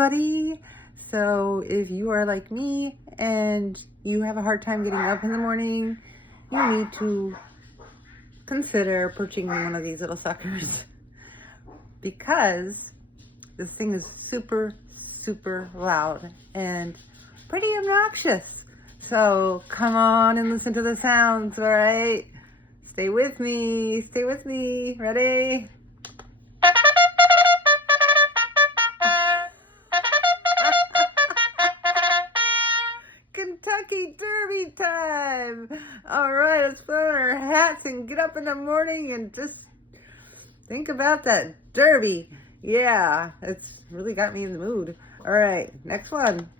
everybody. So if you are like me and you have a hard time getting up in the morning, you need to consider purchasing one of these little suckers because this thing is super, super loud and pretty obnoxious. So come on and listen to the sounds, all right? Stay with me. Stay with me. Ready? Kentucky Derby time. All right, let's put on our hats and get up in the morning and just think about that Derby. Yeah, it's really got me in the mood. All right, next one.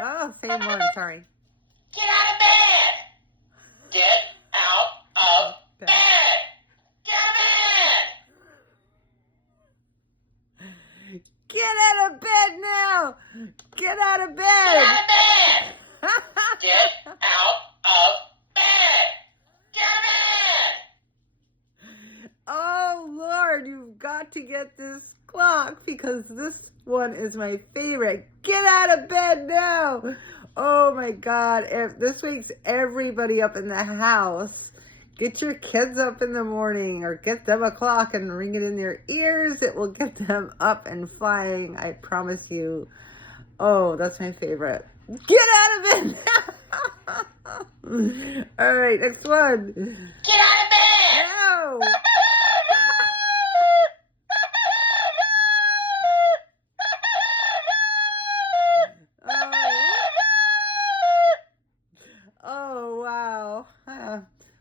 Oh, same one, sorry. Get out of bed! Get out of bed! Get out of bed! Get out of bed now! Get out of bed! Get out of bed! Get out of bed! Get out of bed! Oh, Lord, you've got to get this clock because this one is my favorite. Get out of bed now! Oh, my God. If this wakes everybody up in the house. Get your kids up in the morning or get them a clock and ring it in their ears. It will get them up and flying. I promise you. Oh, that's my favorite. Get out of bed now! All right, next one. Get out of bed! No! Oh, wow.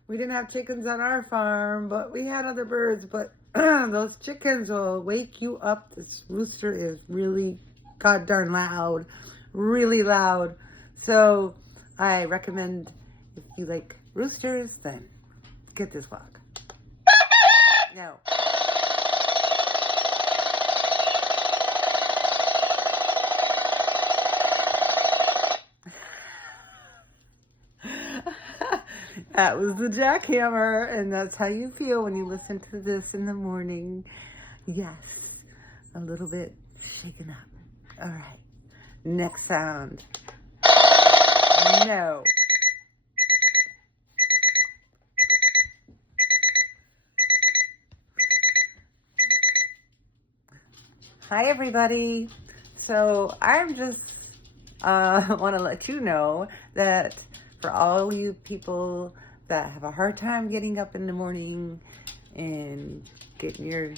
We didn't have chickens on our farm, but we had other birds. But those chickens will wake you up. This rooster is really god darn loud, really loud. So I recommend if you like roosters, then get this clock. No. That was the jackhammer, and that's how you feel when you listen to this in the morning. Yes, a little bit shaken up. All right, next sound. No. Hi, everybody. So I'm just want to let you know that for all you people that have a hard time getting up in the morning and getting your